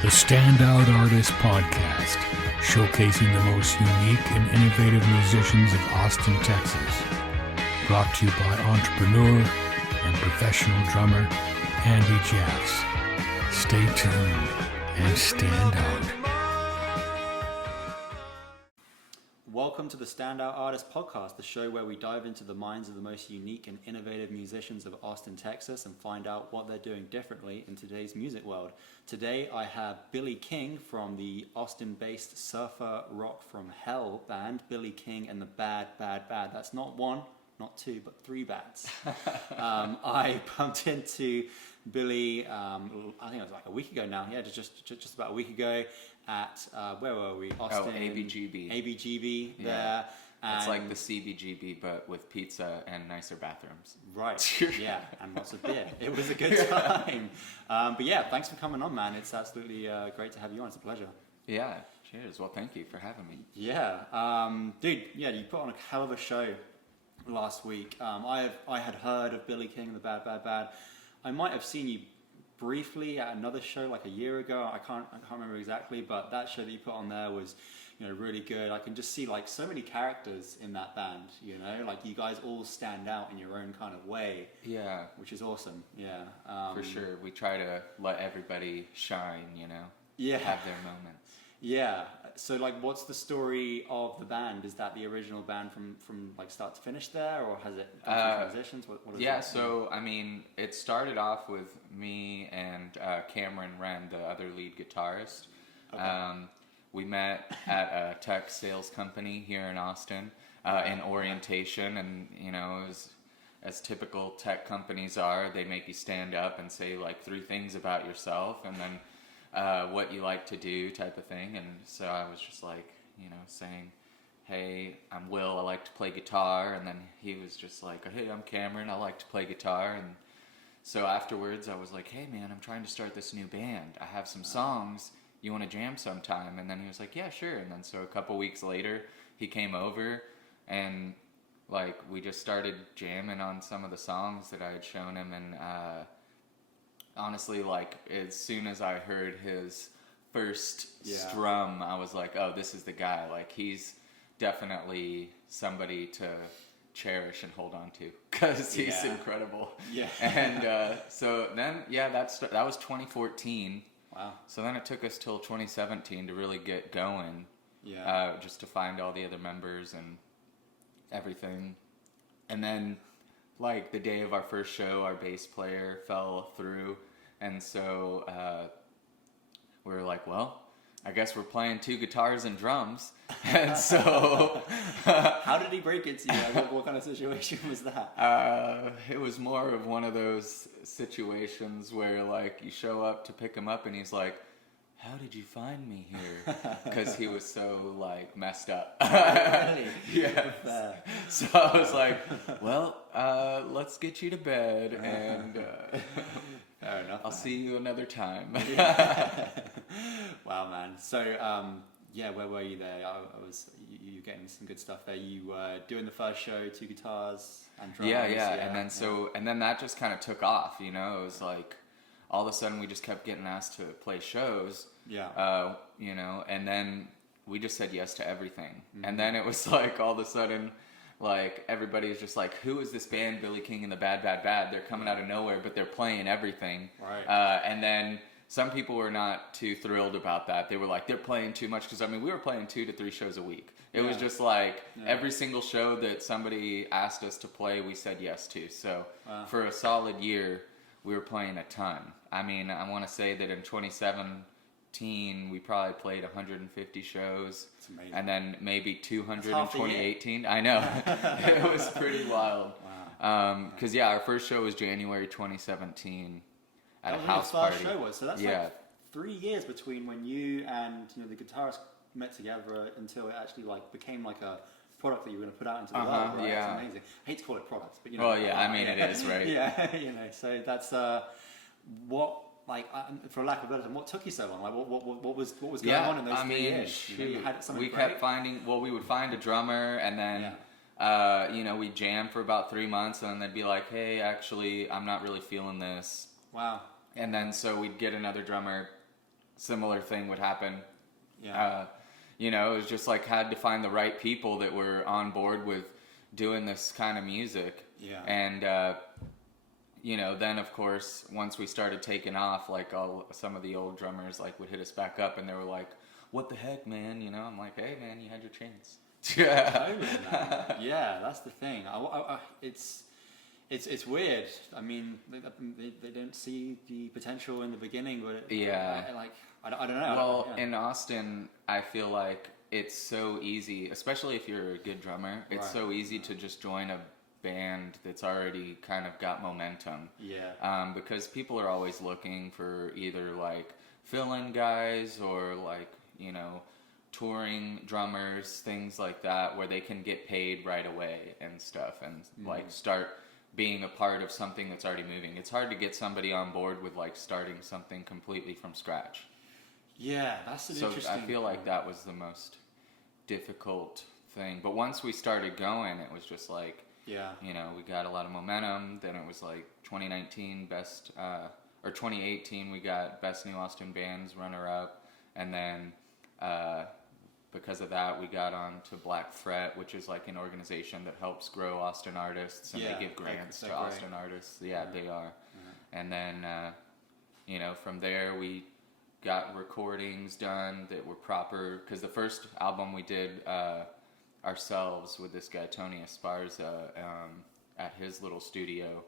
The Standout Artist Podcast, showcasing the most unique and innovative musicians of Austin, Texas. Brought to you by entrepreneur and professional drummer Andy Jeffs. Stay tuned and stand out. Welcome to the Standout Artist Podcast, the show where we dive into the minds of the most unique and innovative musicians of Austin, Texas, and find out what they're doing differently in today's music world. Today I have Billy King from the Austin-based surfer rock from hell band, Billy King and the Bad Bad Bad. That's not one, not two, but three bads. I bumped into Billy, I think it was like a week ago now. Yeah, just about a week ago at, where were we? Austin. ABGB. ABGB Yeah. there. And It's like the CBGB, but with pizza and nicer bathrooms. Right, yeah, and lots of beer. It was a good time. But yeah, thanks for coming on, man. It's absolutely great to have you on. It's a pleasure. Yeah, cheers. Well, thank you for having me. Yeah, dude, yeah, you put on a hell of a show last week. I had heard of Billy King and the Bad Bad Bad. I might have seen you briefly at another show like a year ago. I can't remember exactly, but that show that you put on there was, really good. I can just see like so many characters in that band, like you guys all stand out in your own kind of way. Yeah. Which is awesome. Yeah. For sure. We try to let everybody shine, Yeah. have their moments. Yeah. So like, what's the story of the band? Is that the original band from like start to finish there, or has it gone through transitions? What is yeah, it? so I mean, it started off with me and Cameron Wren, the other lead guitarist. Okay. We met at a tech sales company here in Austin in orientation, and it was, as typical tech companies are, they make you stand up and say like 3 things about yourself, and then what you like to do type of thing. And so I was just like, saying, hey, I'm Will, I like to play guitar. And then he was just like, hey, I'm Cameron, I like to play guitar. And so afterwards I was like, hey man, I'm trying to start this new band. I have some songs, you want to jam sometime? And then he was like, yeah, sure. And then so a couple weeks later he came over, and like we just started jamming on some of the songs that I had shown him. And honestly, like as soon as I heard his first strum, I was like, oh, this is the guy. Like he's definitely somebody to cherish and hold on to, because he's incredible. Yeah. And so then, that was 2014. Wow. So then it took us till 2017 to really get going. Yeah. Just to find all the other members and everything. And then, like the day of our first show, our bass player fell through, and so we were like, well, I guess we're playing 2 guitars and drums. And so how did he break it to you? What kind of situation was that? It was more of one of those situations where like you show up to pick him up and he's like, how did you find me here? Because he was so like messed up. Really? Yes. So I was like, well, let's get you to bed, and fair enough, I'll see you another time. Wow, man. So where were you there? You getting some good stuff there. You were doing the first show, 2 guitars and drums. Yeah. And then that just kind of took off. It was like all of a sudden we just kept getting asked to play shows. Yeah. And then we just said yes to everything. Mm-hmm. And then it was like all of a sudden, like everybody's just like, who is this band, Billy King and the Bad Bad Bad? They're coming out of nowhere, but they're playing everything. Right. And then some people were not too thrilled about that. They were like, they're playing too much, because we were playing 2 to 3 shows a week. It was just like every single show that somebody asked us to play, we said yes to. So for a solid year, we were playing a ton. I mean, I want to say that in 2017, we probably played 150 shows. That's amazing. And then maybe 200 in 2018. I know. It was pretty wild. Wow. Because, our first show was January 2017 at a house party. party. Show was. So that's like 3 years between when you and the guitarist met together until it actually like became like a product that you were going to put out into the world, right? Yeah. It's amazing. I hate to call it products, but Well, yeah, I mean, it is, right? Yeah, so that's what, like, for lack of a better term, what took you so long? Like, what was going on in those 3 years? Shoot, you had something we great? kept finding, we would find a drummer, and then, we'd jam for about 3 months, and then they'd be like, hey, actually, I'm not really feeling this. Wow. And then, so we'd get another drummer, similar thing would happen. Yeah. You know, it was just like had to find the right people that were on board with doing this kind of music. Yeah. And you know, then of course, once we started taking off, like some of the old drummers like would hit us back up, and they were like, "What the heck, man?" You know, I'm like, "Hey, man, you had your chance." Totally, man. Yeah, that's the thing. It's weird. I mean, they don't see the potential in the beginning, but I don't know. Well, in Austin, I feel like it's so easy, especially if you're a good drummer. It's so easy to just join a band that's already kind of got momentum. Yeah. Because people are always looking for either like fill-in guys or like, you know, touring drummers, things like that, where they can get paid right away and stuff, and like start being a part of something that's already moving. It's hard to get somebody on board with like starting something completely from scratch. Yeah, that's an interesting. So I feel like that was the most difficult thing. But once we started going, it was just like, you know, we got a lot of momentum. Then it was like 2019 or 2018 we got Best New Austin Bands runner-up, and then because of that we got on to Black Fret, which is like an organization that helps grow Austin artists, and they give grants to Austin artists. Yeah, they are. And then you know, from there we got recordings done that were proper, because the first album we did ourselves with this guy Tony Esparza at his little studio,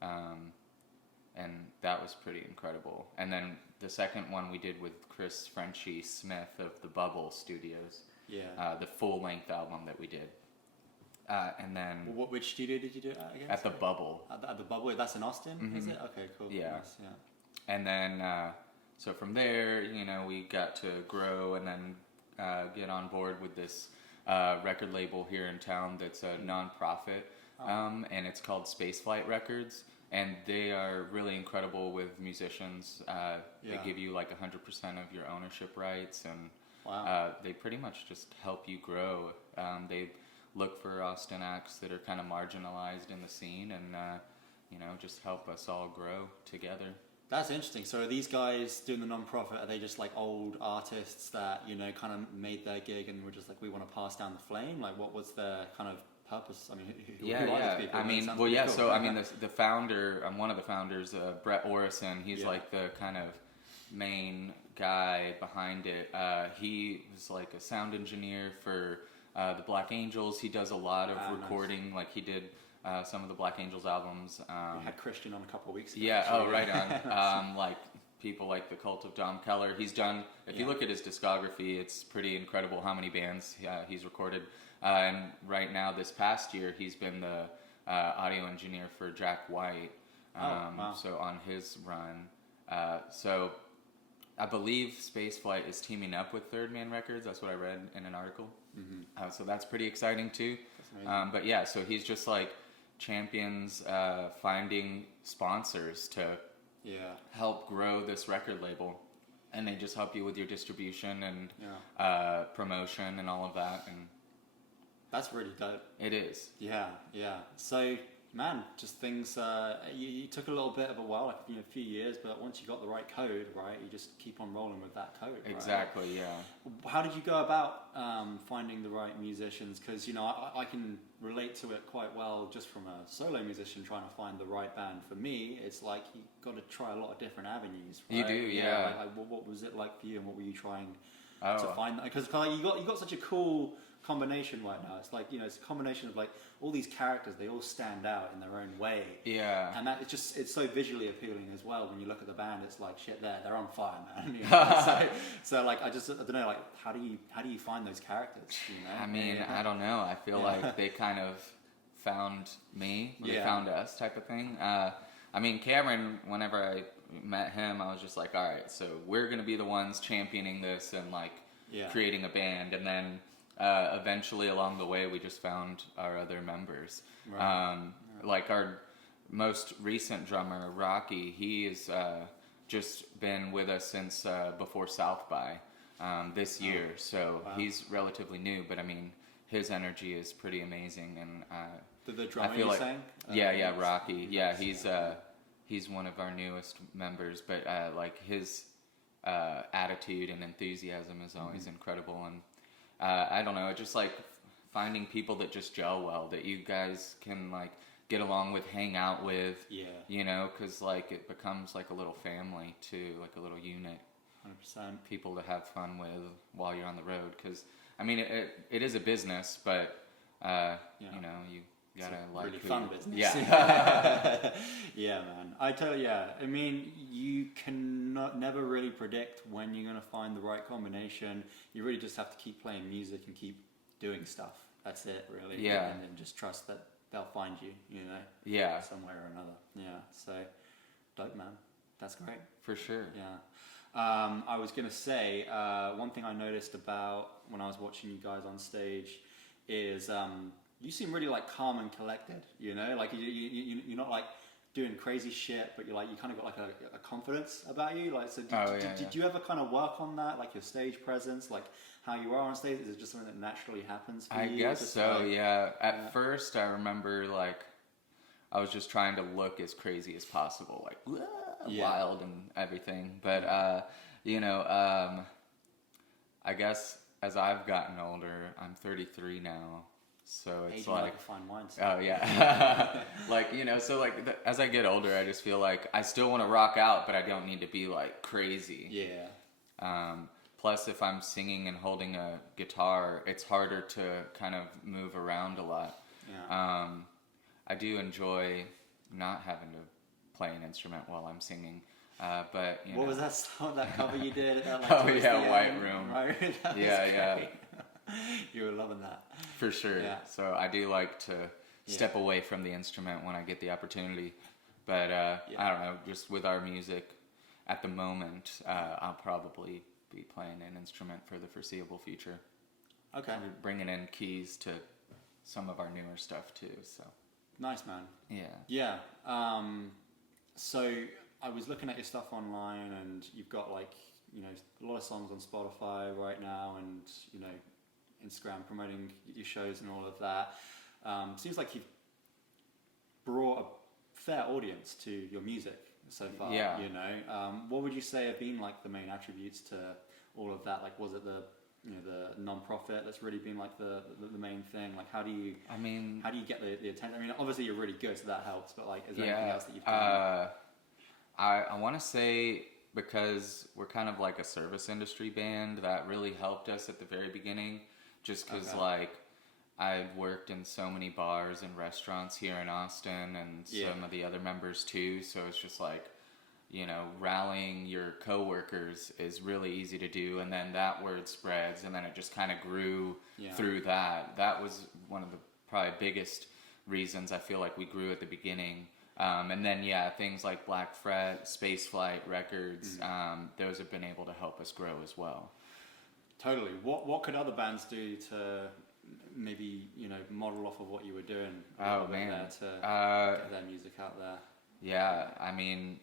and that was pretty incredible. And then the second one we did with Chris Frenchie Smith of the Bubble Studios, the full-length album that we did. And then which studio did you do it at again? At the Bubble. At the Bubble, that's in Austin, is it? Okay, cool. Yeah. Nice, yeah. And then so from there, you know, we got to grow and then get on board with this record label here in town that's a non-profit, and it's called Spaceflight Records, and they are really incredible with musicians. They give you like 100% of your ownership rights, and they pretty much just help you grow. They look for Austin acts that are kind of marginalized in the scene, and you know, just help us all grow together. That's interesting. So are these guys doing the non-profit, are they just like old artists that, you know, kind of made their gig and were just like, we want to pass down the flame? Like, what was their kind of purpose? I mean, who are these people? I mean, well, yeah, cool. So I mean, the founder, one of the founders, Brett Orison, he's like the kind of main guy behind it. He was like a sound engineer for the Black Angels. He does a lot of recording, like he did some of the Black Angels albums. We had Christian on a couple of weeks ago. Yeah, actually. Oh, right on. Like people like the Cult of Dom Keller. He's done, if you look at his discography, it's pretty incredible how many bands he's recorded. And right now, this past year, he's been the audio engineer for Jack White. So on his run. So I believe Spaceflight is teaming up with Third Man Records. That's what I read in an article. So that's pretty exciting too. But yeah, so he's just like champions finding sponsors to help grow this record label, and they just help you with your distribution and promotion and all of that. And that's really dope. It is. Yeah. So, man, just things. You took a little bit of a while, like a few years, but once you got the right code, right, you just keep on rolling with that code. Exactly. Right? Yeah. How did you go about finding the right musicians? Because I can relate to it quite well just from a solo musician trying to find the right band. For me, it's like you got to try a lot of different avenues. Right? You do, yeah. What was it like for you, and what were you trying to find? Because you got such a cool combination right now. It's like, it's a combination of like all these characters, they all stand out in their own way. Yeah. And that it's so visually appealing as well. When you look at the band, it's like, shit, they're on fire, man. So like, I don't know, like, how do you find those characters? I mean, I don't know. I feel like they kind of found me, they found us, type of thing. I mean, Cameron, whenever I met him, I was just like, all right, so we're going to be the ones championing this and like creating a band. And then eventually along the way, we just found our other members. Right. Like our most recent drummer, Rocky, he has just been with us since before South by this year. So he's relatively new, but I mean, his energy is pretty amazing. And the drummer I feel you like, sang? Rocky. Yeah, he's one of our newest members, but like attitude and enthusiasm is always incredible. And I don't know, just like finding people that just gel well, that you guys can like get along with, hang out with. Yeah. You know, because like it becomes like a little family too, like a little unit. 100%. People to have fun with while you're on the road. Because I mean, it is a business, but you know, you gotta like really fun business. Yeah. Yeah, man. I tell you, yeah. I mean, you cannot never really predict when you're gonna find the right combination. You really just have to keep playing music and keep doing stuff. That's it, really. Yeah. And then just trust that they'll find you. You know. Yeah. Somewhere or another. Yeah. So, dope, man. That's great. For sure. Yeah. I was gonna say one thing I noticed about when I was watching you guys on stage is you seem really like calm and collected. You know, like you're not like doing crazy shit, but you kind of got like a confidence about you. Like, so did you ever kind of work on that, like your stage presence, like how you are on stage? Is it just something that naturally happens for you? I guess so. Like, yeah. At first, I remember like I was just trying to look as crazy as possible, like wild and everything. But you know, I guess as I've gotten older, I'm 33 now. So it's aging like a fine wine. Oh yeah. Like, you know, so like as I get older, I just feel like I still want to rock out, but I don't need to be like crazy. Yeah. Plus, if I'm singing and holding a guitar, it's harder to kind of move around a lot. Yeah. I do enjoy not having to play an instrument while I'm singing. But you know. What was that song, that cover you did? Like, oh yeah, White Room. Right? Yeah. You were loving that. For sure. Yeah. So I do like to step away from the instrument when I get the opportunity. But I don't know, just with our music at the moment, I'll probably be playing an instrument for the foreseeable future. Okay. We're bringing in keys to some of our newer stuff too. So nice, man. Yeah. Yeah. So I was looking at your stuff online, and you've got like, you know, a lot of songs on Spotify right now, and you know, Instagram promoting your shows and all of that. Seems like you've brought a fair audience to your music so far. Yeah. You know, what would you say have been like the main attributes to all of that? Like, was it the non-profit that's really been like the main thing? Like, how do you get the attention? I mean, obviously you're really good, so that helps. But like, is there anything else that you've done? I want to say, because we're kind of like a service industry band, that really helped us at the very beginning. Just because like I've worked in so many bars and restaurants here in Austin, and some of the other members too. So it's just like, you know, rallying your coworkers is really easy to do, and then that word spreads, and then it just kind of grew through that. That was one of the probably biggest reasons I feel like we grew at the beginning. And then things like Black Fret, Space Flight Records, those have been able to help us grow as well. Totally. What could other bands do to maybe, you know, model off of what you were doing? Oh man, get their music out there. Yeah, I mean,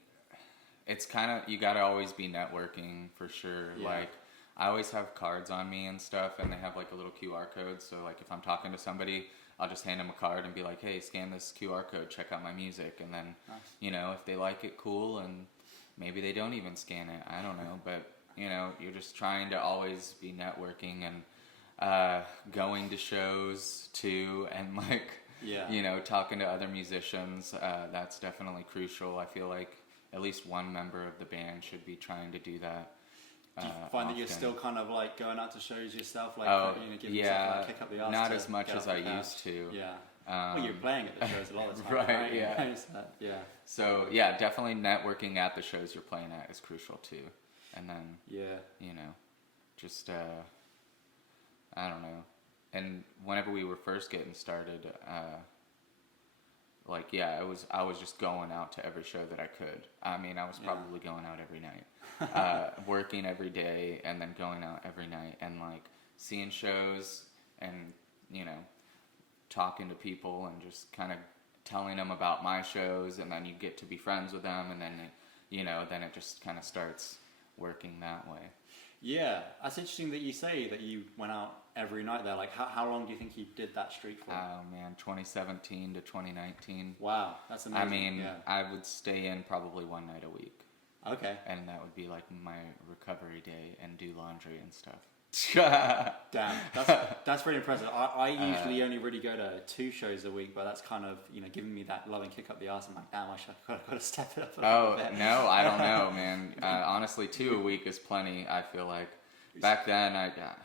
it's kind of, you gotta always be networking for sure. Yeah. Like, I always have cards on me and stuff, and they have like a little QR code. So like, if I'm talking to somebody, I'll just hand them a card and be like, hey, scan this QR code, check out my music. And then, you know, if they like it, cool. And maybe they don't even scan it. I don't know. But, you know, you're just trying to always be networking and going to shows too. And like, you know, talking to other musicians. That's definitely crucial. I feel like at least one member of the band should be trying to do that. Do you find that you're still kind of like going out to shows yourself, like giving yourself like kick up the arse? Not as much as I used to. Yeah. Well, you're playing at the shows a lot of the time, right? Yeah. Yeah. So yeah, definitely networking at the shows you're playing at is crucial too. And then you know, just I don't know. And whenever we were first getting started, like I was just going out to every show that I could. I mean, I was probably going out every night, working every day, and then going out every night, and like seeing shows, and you know, talking to people, and just kind of telling them about my shows, and then you get to be friends with them, and then then it just kind of starts working that way. Yeah, that's interesting that you say that you went out every night there. Like, how long do you think you did that streak for? Oh man, 2017 to 2019. Wow, that's amazing. I mean, I would stay in probably one night a week. Okay. And that would be like my recovery day and do laundry and stuff. Damn, that's really impressive. I usually only really go to 2 shows a week, but that's kind of, giving me that loving kick up the arse. I'm like, damn, I've got to step it up a little bit. No, I don't know, man. Honestly, 2 a week is plenty, I feel like. Back then,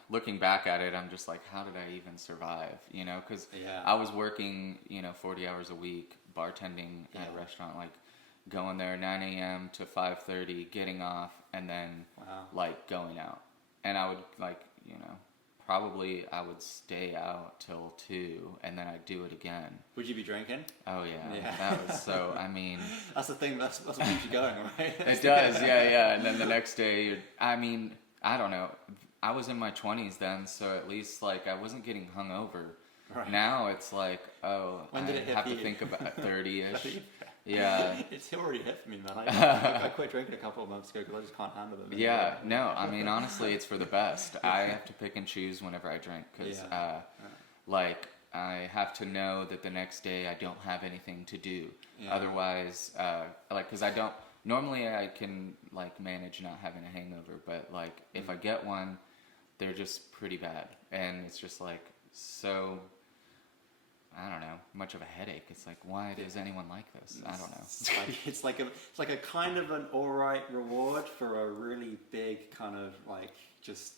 looking back at it, I'm just like, how did I even survive? Because I was working, 40 hours a week, bartending at a restaurant, like going there 9 a.m. to 5:30, getting off, and then like going out. And I would probably I would stay out till 2, and then I'd do it again. Would you be drinking? Oh yeah. That was so. I mean, that's the thing. That's what keeps you going, right? It does, yeah. And then the next day, I don't know. I was in my 20s then, so at least like I wasn't getting hungover. Right. Now it's like, when did it hit have you? to think about 30-ish. Yeah. It's already hit for me, man. I quit drinking a couple of months ago because I just can't handle it. Yeah, no, I mean, honestly, it's for the best. I have to pick and choose whenever I drink because, like, I have to know that the next day I don't have anything to do. Yeah. Otherwise, because I don't, normally I can, like, manage not having a hangover, but, like, if I get one, they're just pretty bad. And it's just, like, so... I don't know, much of a headache. It's like, why does anyone like this? I don't know. It's like a kind of an alright reward for a really big kind of like just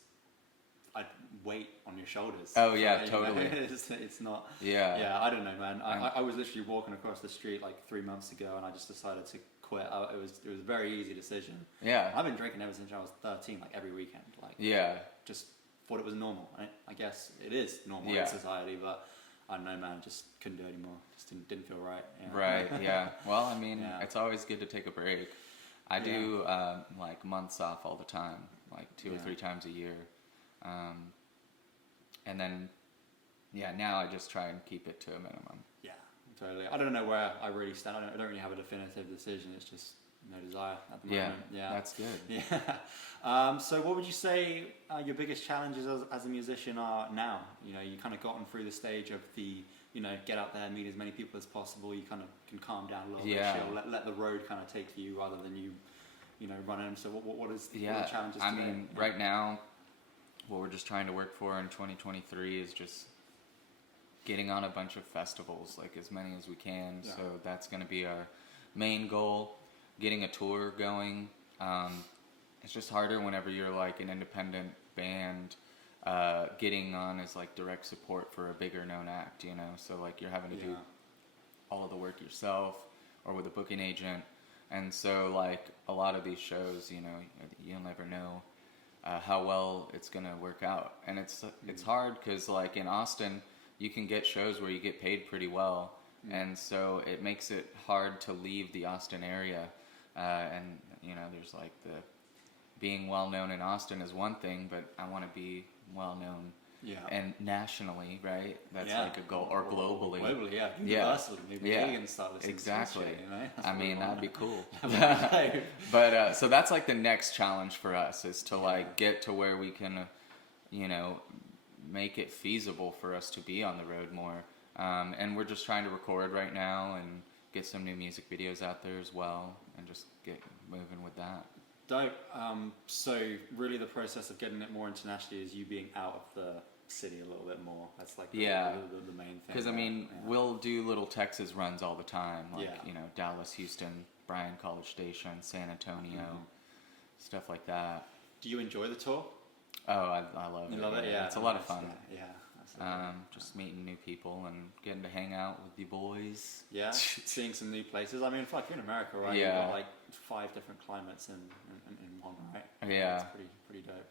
weight on your shoulders. Oh yeah, totally. It's not. Yeah. Yeah, I don't know, man. I was literally walking across the street like 3 months ago, and I just decided to quit. It was a very easy decision. Yeah. I've been drinking ever since I was 13, like every weekend. Like. Yeah. Just thought it was normal. I guess it is normal in society, but. I don't know, man. Just couldn't do it anymore. Just didn't feel right. Right. Yeah. Well, I mean, it's always good to take a break. I do like months off all the time, like 2 or 3 times a year, and then now I just try and keep it to a minimum. Yeah, totally. I don't know where I really stand. I don't really have a definitive decision. It's just no desire at the moment. Yeah, that's good. Yeah. So what would you say your biggest challenges as a musician are now? You kind of gotten through the stage of the, get out there, meet as many people as possible. You kind of can calm down a little bit, chill, let the road kind of take you rather than you run in. So what are the challenges today? I mean, right now, what we're just trying to work for in 2023 is just getting on a bunch of festivals, like as many as we can. Yeah. So that's going to be our main goal. Getting a tour going, it's just harder whenever you're like an independent band. Getting on as like direct support for a bigger known act, so like you're having to do all of the work yourself or with a booking agent, and so like a lot of these shows, you'll never know how well it's gonna work out, and it's hard because like in Austin you can get shows where you get paid pretty well, and so it makes it hard to leave the Austin area. And there's like being well known in Austin is one thing, but I want to be well known and nationally, right? That's like a goal, or globally. Globally, universally. Maybe vegans start listening exactly. To this shit, I mean, that'd be cool. But so that's like the next challenge for us is to like get to where we can, make it feasible for us to be on the road more. And we're just trying to record right now and get some new music videos out there as well, and just get moving with that. Dope. So really the process of getting it more internationally is you being out of the city a little bit more. That's like the main thing. Because we'll do little Texas runs all the time, like Dallas, Houston, Bryan College Station, San Antonio, stuff like that. Do you enjoy the tour? Oh, I love it. You love it? Yeah. It's a lot of fun. Yeah. Just meeting new people and getting to hang out with the boys. Yeah, seeing some new places. I mean, like you're in America, right? Yeah. You've got like 5 different climates in one, right? Yeah. It's pretty dope.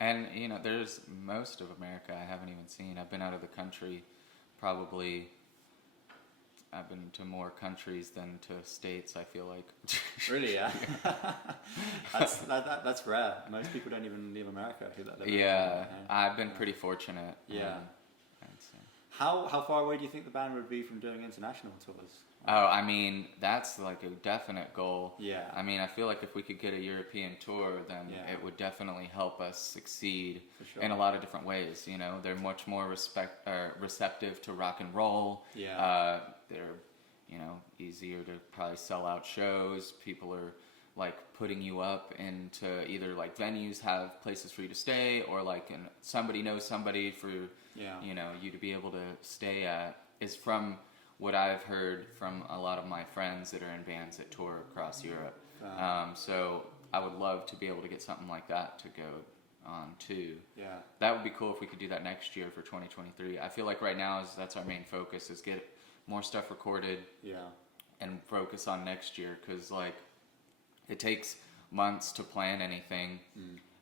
And there's most of America I haven't even seen. I've been out of the country probably. I've been to more countries than to states, I feel like. Really, yeah? That's rare. Most people don't even leave America. I've been pretty fortunate. Yeah. How far away do you think the band would be from doing international tours? Oh, I mean, that's like a definite goal. Yeah. I mean, I feel like if we could get a European tour, then it would definitely help us succeed in a lot of different ways. They're much more receptive to rock and roll. Yeah. They're, easier to probably sell out shows. People are like putting you up into either like venues have places for you to stay, or like somebody knows somebody for you to be able to stay at, is from what I've heard from a lot of my friends that are in bands that tour across Europe. So I would love to be able to get something like that to go on too. Yeah, that would be cool if we could do that next year for 2023. I feel like right now that's our main focus, is get more stuff recorded. Yeah, and focus on next year, because like it takes months to plan anything.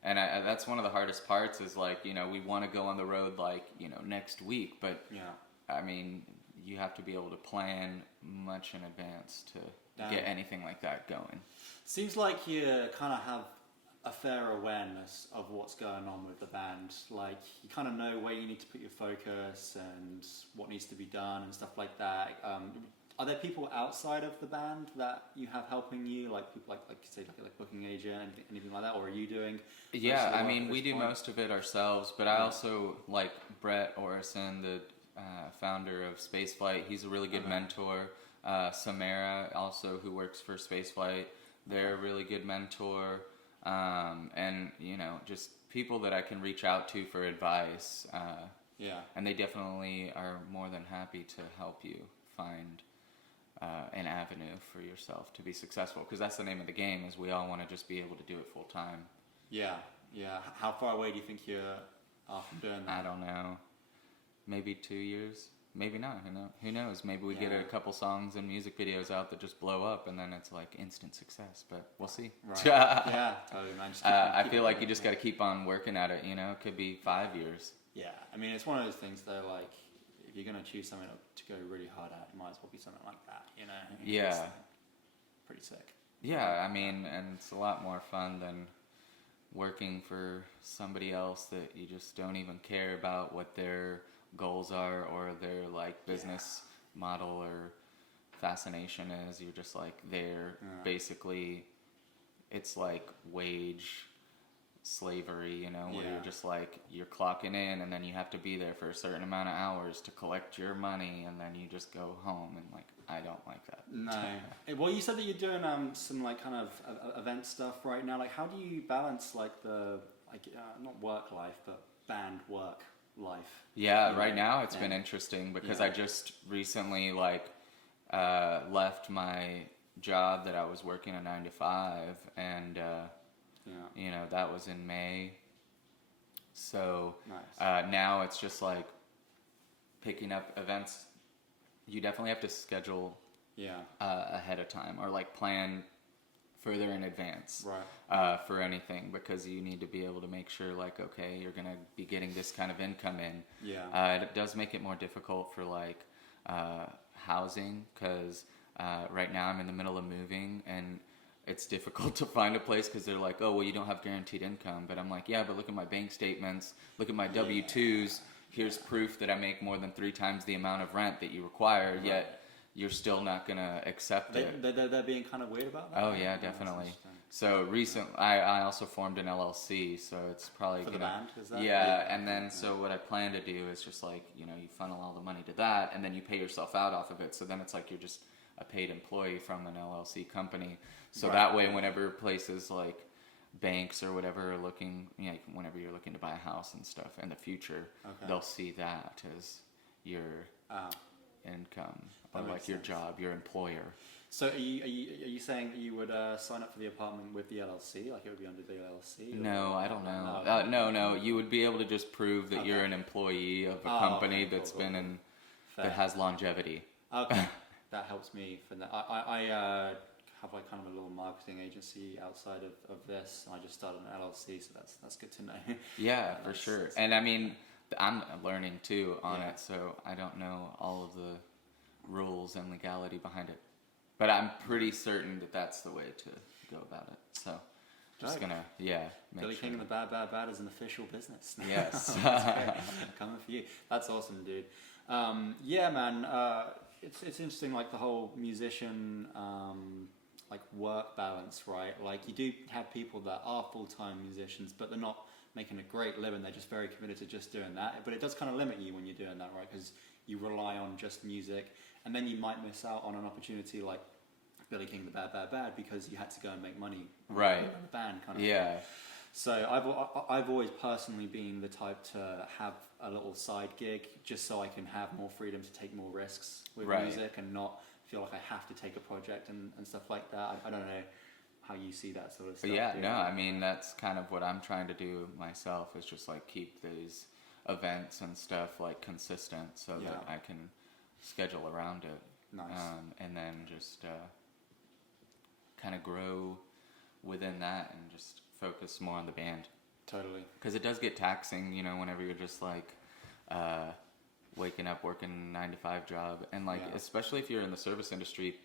And that's one of the hardest parts, is like, we want to go on the road like, next week, but I mean, you have to be able to plan much in advance to get anything like that going. Seems like you kind of have a fair awareness of what's going on with the band. Like, you kind of know where you need to put your focus and what needs to be done and stuff like that. Are there people outside of the band that you have helping you, like people like say like booking agent, anything like that, or are you doing? Yeah, I mean, we do most of it ourselves, but I also like Brett Orison, the founder of Spaceflight. He's a really good mentor. Samara, also, who works for Spaceflight, they're a really good mentor. And just people that I can reach out to for advice. And they definitely are more than happy to help you find an avenue for yourself to be successful, because that's the name of the game, is we all want to just be able to do it full time. Yeah. How far away do you think you're from doing that? I don't know. Maybe 2 years. Maybe not. Who knows? Maybe we get a couple songs and music videos out that just blow up, and then it's like instant success. But we'll see. Right. Yeah. Totally, man. I feel like you just got to keep on working at it. It could be 5 years. Yeah. I mean, it's one of those things though. Like, if you're gonna choose something to go really hard at, it might as well be something like that. Yeah. Pretty sick. Yeah. I mean, and it's a lot more fun than working for somebody else that you just don't even care about what their goals are or their like business model or fascination is. You're just like there. Basically, it's like wage slavery, where you're just like, you're clocking in and then you have to be there for a certain amount of hours to collect your money, and then you just go home, and like, I don't like that. No. Well, you said that you're doing some like kind of event stuff right now. Like, how do you balance like the not work life but band work life? Yeah, right now it's been interesting, because I just recently left my job that I was working a 9 to 5, and that was in May. So now it's just like picking up events. You definitely have to schedule ahead of time, or like plan further in advance for anything, because you need to be able to make sure, like, okay, you're going to be getting this kind of income in. It does make it more difficult for like housing, because right now I'm in the middle of moving, and it's difficult to find a place, because they're like, oh, well, you don't have guaranteed income. But I'm like, yeah, but look at my bank statements, look at my W-2s, here's proof that I make more than 3 times the amount of rent that you require, yet you're still not going to accept it. They're being kind of weird about that? Oh, yeah, definitely. So recently, I also formed an LLC, so it's probably for the band, is that? Yeah, and then so what I plan to do is just like, you funnel all the money to that, and then you pay yourself out off of it, so then it's like you're just a paid employee from an LLC company. So that way, whenever places like banks or whatever are looking, whenever you're looking to buy a house and stuff in the future, they'll see that as your income, or like your job, your employer. So are you saying that you would sign up for the apartment with the LLC, like it would be under the LLC? No, I don't know. No. You would be able to just prove that you're an employee of a company that's been in, that has longevity. Okay, that helps me. For that, I have like kind of a little marketing agency outside of this, and I just started an LLC, so that's good to know. Yeah, for sure. And I mean, I'm learning too on it, so I don't know all of the rules and legality behind it, but I'm pretty certain that that's the way to go about it. So just gonna Billy King and the Bad is an official business. Yes. Coming for you. That's awesome, dude. Man, it's interesting, like the whole musician like work balance, right? Like, you do have people that are full-time musicians, but they're not making a great living. They're just very committed to just doing that. But it does kind of limit you when you're doing that, right? Because you rely on just music, and then you might miss out on an opportunity like Billy King the Bad Bad Bad because you had to go and make money right on the band kind of yeah thing. So I've always personally been the type to have a little side gig just so I can have more freedom to take more risks with Right. music and not feel like I have to take a project and stuff like that. I don't know how you see that sort of stuff. yeah no I mean that's kind of what I'm trying to do myself, is just like keep these events and stuff like consistent so that I can schedule around it. Nice. And then just kind of grow within that and just focus more on the band. Totally. Because it does get taxing, you know, whenever you're just like waking up, working a 9-to-5 job, and like especially if you're in the service industry,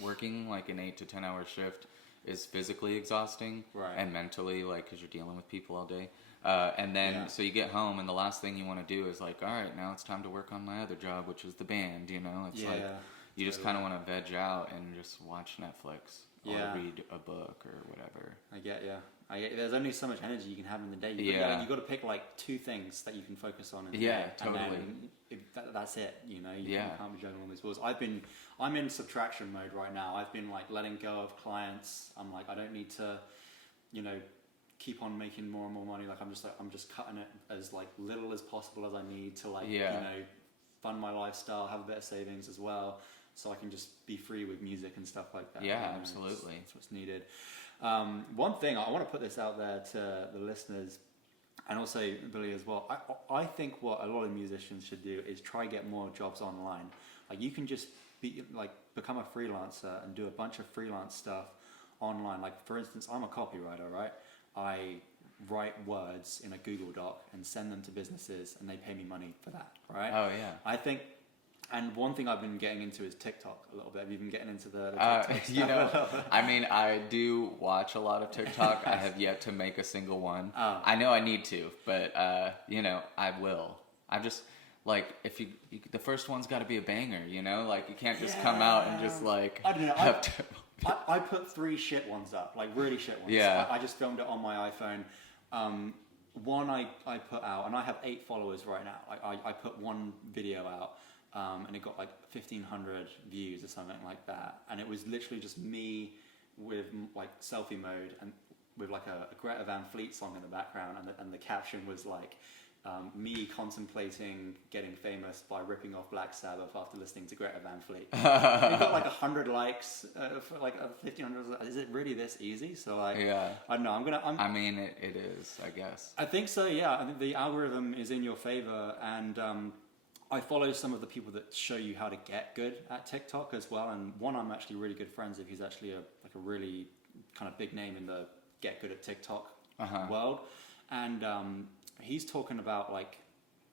working like an 8 to 10 hour shift is physically exhausting, right. and mentally, like, because you're dealing with people all day. And then so you get home, and the last thing you want to do is like, all right, now it's time to work on my other job, which is the band. You know, it's like you just kind of want to veg out and just watch Netflix or read a book or whatever. I get there's only so much energy you can have in the day. You've got to pick like 2 things that you can focus on in the day. Totally. And then that's it. You know, you can't be juggling all these balls. I'm in subtraction mode right now. I've been like letting go of clients. I'm like, I don't need to, you know, keep on making more and more money. Like I'm just cutting it as like little as possible as I need to like you know, fund my lifestyle, have a bit of savings as well, so I can just be free with music and stuff like that. Yeah, you know, absolutely. That's what's needed. One thing I want to put this out there to the listeners, and also Billy as well. I think what a lot of musicians should do is try get more jobs online. Like you can just become a freelancer and do a bunch of freelance stuff online. Like for instance, I'm a copywriter, right? I write words in a Google Doc and send them to businesses, and they pay me money for that, right? Oh yeah. I think. And one thing I've been getting into is TikTok a little bit. Have you been getting into the TikTok stuff? You know, I mean, I do watch a lot of TikTok. I have yet to make a single one. Oh. I know I need to, but you know, I will. I'm just like, if you the first one's got to be a banger, you know, like you can't just come out and just like. I don't know. I put 3 shit ones up, like really shit ones. Yeah. I just filmed it on my iPhone. One I put out, and I have 8 followers right now. I put one video out. And it got like 1,500 views or something like that, and it was literally just me with like selfie mode and with like a Greta Van Fleet song in the background, and the caption was like me contemplating getting famous by ripping off Black Sabbath after listening to Greta Van Fleet. We got like 100 likes for like 1,500. Is it really this easy? So like, I don't know. I mean, it is, I guess. I think so. Yeah, I think the algorithm is in your favor, and I follow some of the people that show you how to get good at TikTok as well, and one I'm actually really good friends with. He's actually a really kind of big name in the get good at TikTok world, and he's talking about like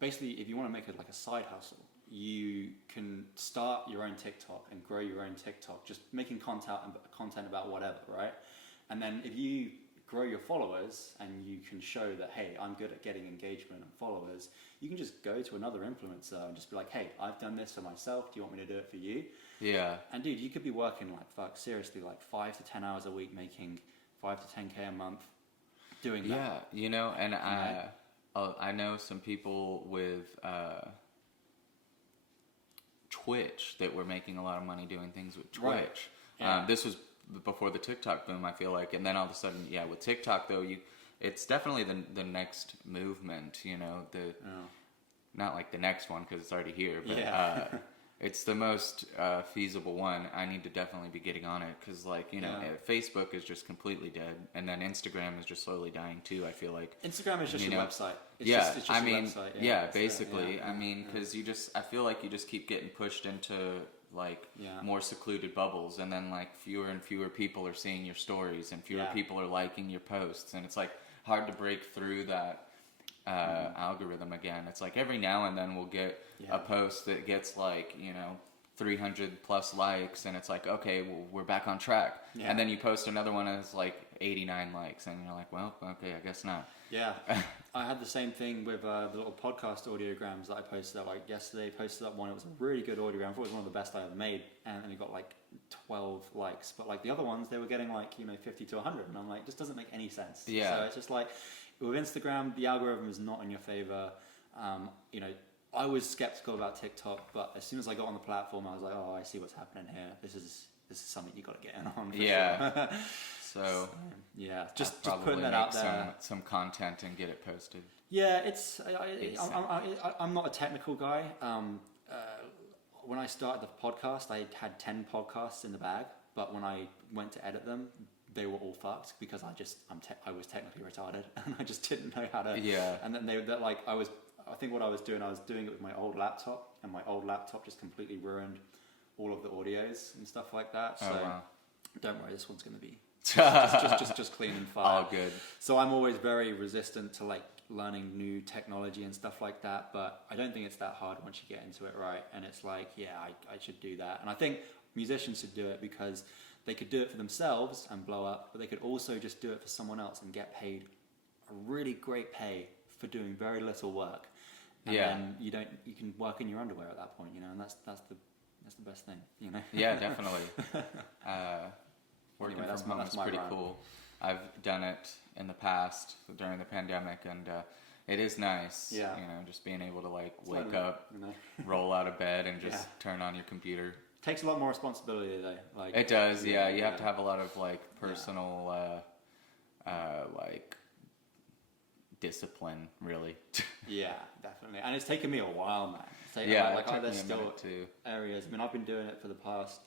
basically if you want to make it like a side hustle, you can start your own TikTok and grow your own TikTok, just making content about whatever, right? And then if you grow your followers and you can show that, hey, I'm good at getting engagement and followers, you can just go to another influencer and just be like, hey, I've done this for myself, do you want me to do it for you? Yeah. And dude, you could be working like seriously like 5 to 10 hours a week, making 5 to 10K a month doing that. Yeah, you know, and I know some people with Twitch that were making a lot of money doing things with Twitch. Right. Yeah. This was before the TikTok boom, I feel like, and then all of a sudden, with TikTok though, it's definitely the next movement, you know, not like the next one because it's already here, but it's the most feasible one. I need to definitely be getting on it because, like, you know, Facebook is just completely dead, and then Instagram is just slowly dying too. I feel like Instagram is just your website. It's just I mean, your website. Basically. I mean, because I feel like you just keep getting pushed into like more secluded bubbles, and then like fewer and fewer people are seeing your stories, and fewer people are liking your posts, and it's like hard to break through that algorithm again. It's like every now and then we'll get a post that gets like, you know, 300 plus likes, and it's like, okay, well, we're back on track. And then you post another one and it's like 89 likes, and you're like, well, okay, I guess not. I had the same thing with the little podcast audiograms that I posted up. Like yesterday, posted up one. It was a really good audiogram. I thought it was one of the best I ever made, and it got like 12 likes. But like the other ones, they were getting like, you know, 50 to 100, and I'm like, this doesn't make any sense. So it's just like with Instagram, the algorithm is not in your favor. You know, I was skeptical about TikTok, but as soon as I got on the platform, I was like, oh, I see what's happening here. This is something you got to get in on. For Yeah. Sure. So yeah, just probably putting that out there. some content and get it posted. Yeah, I'm not a technical guy. When I started the podcast, I had 10 podcasts in the bag, but when I went to edit them, they were all fucked because I was technically retarded and I just didn't know how to. Yeah. And then I think what I was doing it with my old laptop, and my old laptop just completely ruined all of the audios and stuff like that. So wow. Don't worry, this one's going to be just clean and fine. All good. So I'm always very resistant to like learning new technology and stuff like that, but I don't think it's that hard once you get into it, right? And it's like, yeah, I should do that. And I think musicians should do it because they could do it for themselves and blow up, but they could also just do it for someone else and get paid a really great pay for doing very little work. And then you can work in your underwear at that point, you know, and that's the best thing, you know. Yeah, definitely. Working Anyway, from home is pretty cool. I've done it in the past during the pandemic, and it is nice. Yeah. You know, just being able to like wake up, you know. roll out of bed, and just turn on your computer. Takes a lot more responsibility though. Like it does. Yeah, you have to have a lot of like personal, like discipline, really. Yeah, definitely. And it's taken me a while, man. There's still areas. I mean, I've been doing it for the past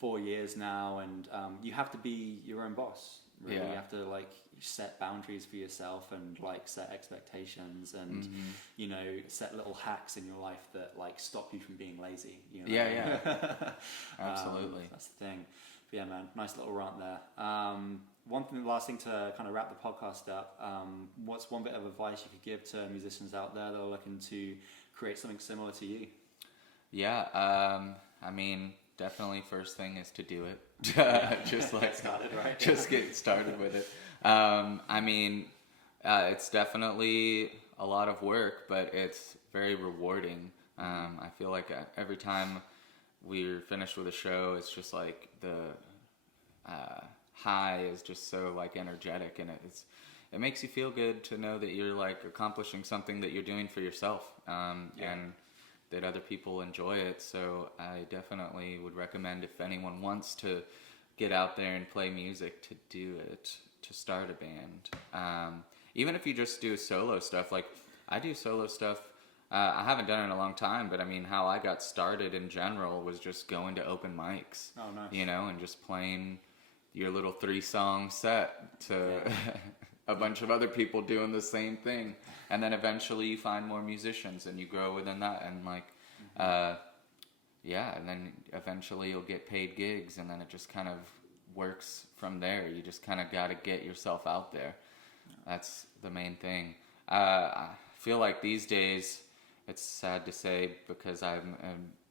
4 years now, and you have to be your own boss. Really, you have to like set boundaries for yourself and like set expectations, and you know, set little hacks in your life that like stop you from being lazy. You know? Yeah, absolutely. That's the thing. But yeah, man, nice little rant there. Last thing to kind of wrap the podcast up. What's one bit of advice you could give to musicians out there that are looking to create something similar to you? Yeah, I mean, definitely first thing is to do it. Just like get started, right? Just get started with it. I mean, it's definitely a lot of work, but it's very rewarding. I feel like every time we're finished with a show, it's just like the high is just so like energetic, and it makes you feel good to know that you're like accomplishing something that you're doing for yourself, and that other people enjoy it. So I definitely would recommend, if anyone wants to get out there and play music, to do it, to start a band. Even if you just do solo stuff, like I do solo stuff. I haven't done it in a long time, but I mean, how I got started in general was just going to open mics. Oh, nice. You know, and just playing your little 3-song set to a bunch of other people doing the same thing. And then eventually you find more musicians and you grow within that, and like, and then eventually you'll get paid gigs, and then it just kind of works from there. You just kind of got to get yourself out there. That's the main thing. I feel like these days, it's sad to say, because I'm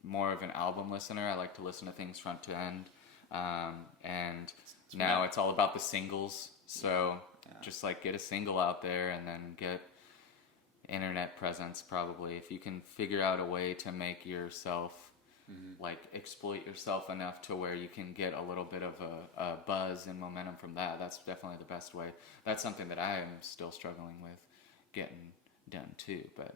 more of an album listener. I like to listen to things front to end. And now it's all about the singles. So just like get a single out there, and then get internet presence probably. If you can figure out a way to make yourself, like exploit yourself enough to where you can get a little bit of a buzz and momentum from that, that's definitely the best way. That's something that I am still struggling with getting done too, but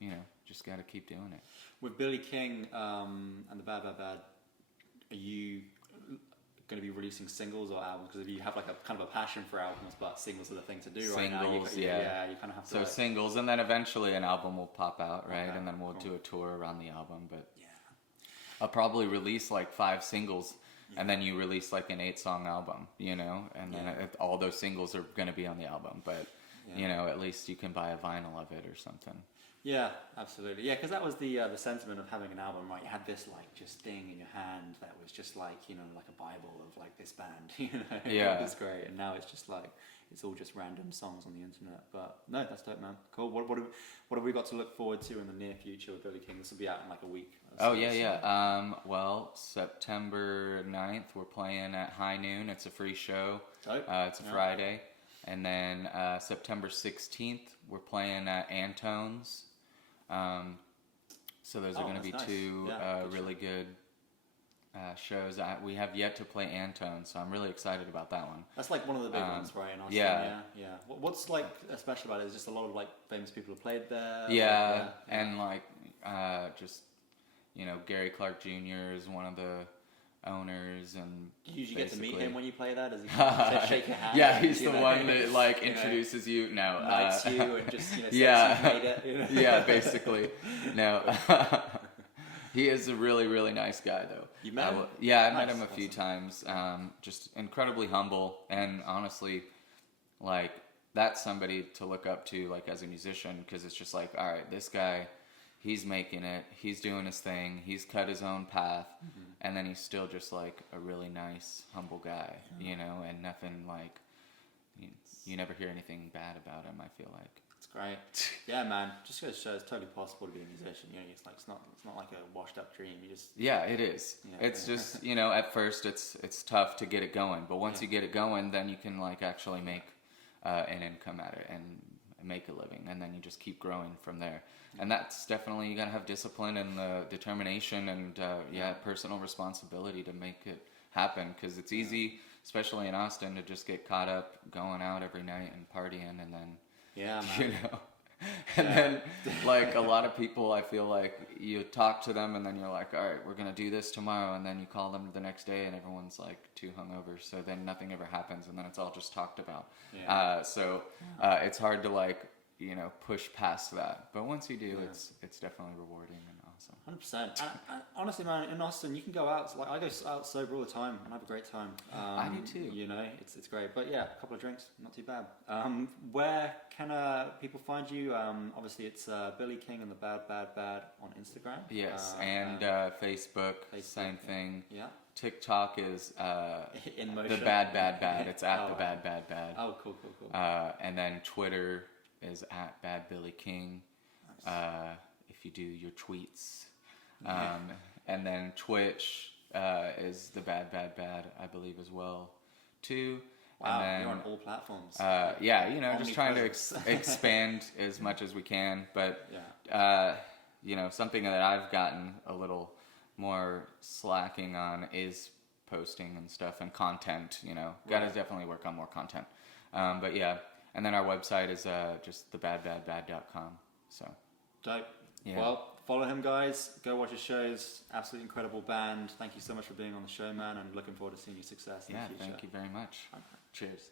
you know, just got to keep doing it. With Billy King and the Bad Bad Bad, are you going to be releasing singles or albums? Because if you have like a kind of a passion for albums, but singles are the thing to do right now. Singles, you kind of have to. So singles, and then eventually an album will pop out, right? Okay, and then we'll do a tour around the album. But I'll probably release like 5 singles, and then you release like an 8-song album, you know, and then all those singles are going to be on the album. But you know, at least you can buy a vinyl of it or something. Yeah, absolutely. Yeah, because that was the sentiment of having an album, right? You had this like just thing in your hand that was just like, you know, like a Bible of like this band, you know? Yeah. It was great. And now it's just like, it's all just random songs on the internet. But no, that's dope, man. Cool. What have we got to look forward to in the near future with Billy King? This will be out in like a week. Well, September 9th, we're playing at High Noon. It's a free show. Dope. It's a Friday. And then September 16th, we're playing at Antone's. So those are going to be nice. 2 really good shows. We have yet to play Antone, so I'm really excited about that one. That's like one of the big ones, right? In Austin. Yeah. What's like special about it? Is just a lot of like famous people who played there. Yeah, and like just Gary Clark Jr. is one of the owners, and you usually get to meet him when you play that. Does he shake your hand? Yeah, he's the one that like introduces you. No, knights you and just says yeah, you made it. Yeah, basically. No, he is a really, really nice guy, though. You met him? Yeah, I met him a few times. Just incredibly humble, and honestly, like that's somebody to look up to, like as a musician, because it's just like, all right, this guy, he's making it, he's doing his thing, he's cut his own path, and then he's still just like a really nice, humble guy, and nothing like, you never hear anything bad about him, I feel like. It's great. Yeah, man. Just goes to show it's totally possible to be a musician. It's like it's not like a washed up dream. You just it is. It's just at first it's tough to get it going, but once you get it going, then you can like actually make an income at it and make a living, and then you just keep growing from there. And that's definitely, you gotta have discipline and the determination and personal responsibility to make it happen, because it's easy, especially in Austin, to just get caught up going out every night and partying, and then then like a lot of people, I feel like you talk to them and then you're like, all right, we're gonna do this tomorrow, and then you call them the next day and everyone's like too hungover, so then nothing ever happens, and then it's all just talked about. It's hard to like push past that, but once you do, it's definitely rewarding and awesome. 100%. Honestly, man, in Austin, you can go out. Like I go out sober all the time and have a great time. I do too. It's great. But yeah, a couple of drinks, not too bad. Where can people find you? Obviously, it's Billy King and the Bad Bad Bad on Instagram. Yes, and Facebook, same thing. Yeah. TikTok is in motion. The Bad Bad Bad. It's at the Bad Bad Bad. Oh, cool. And then Twitter is at Bad Billy King. Nice. If you do your tweets. And then Twitch is the Bad Bad Bad, I believe, as well, too. Wow, and then, you're on all platforms. Just trying to expand as much as we can. But, something that I've gotten a little more slacking on is posting and stuff and content, Got to definitely work on more content. But yeah, and then our website is just thebadbadbad.com. So dope. Yeah. Well, follow him, guys. Go watch his shows. Absolutely incredible band. Thank you so much for being on the show, man, and looking forward to seeing your success in the future. Thank you very much. Okay. Cheers.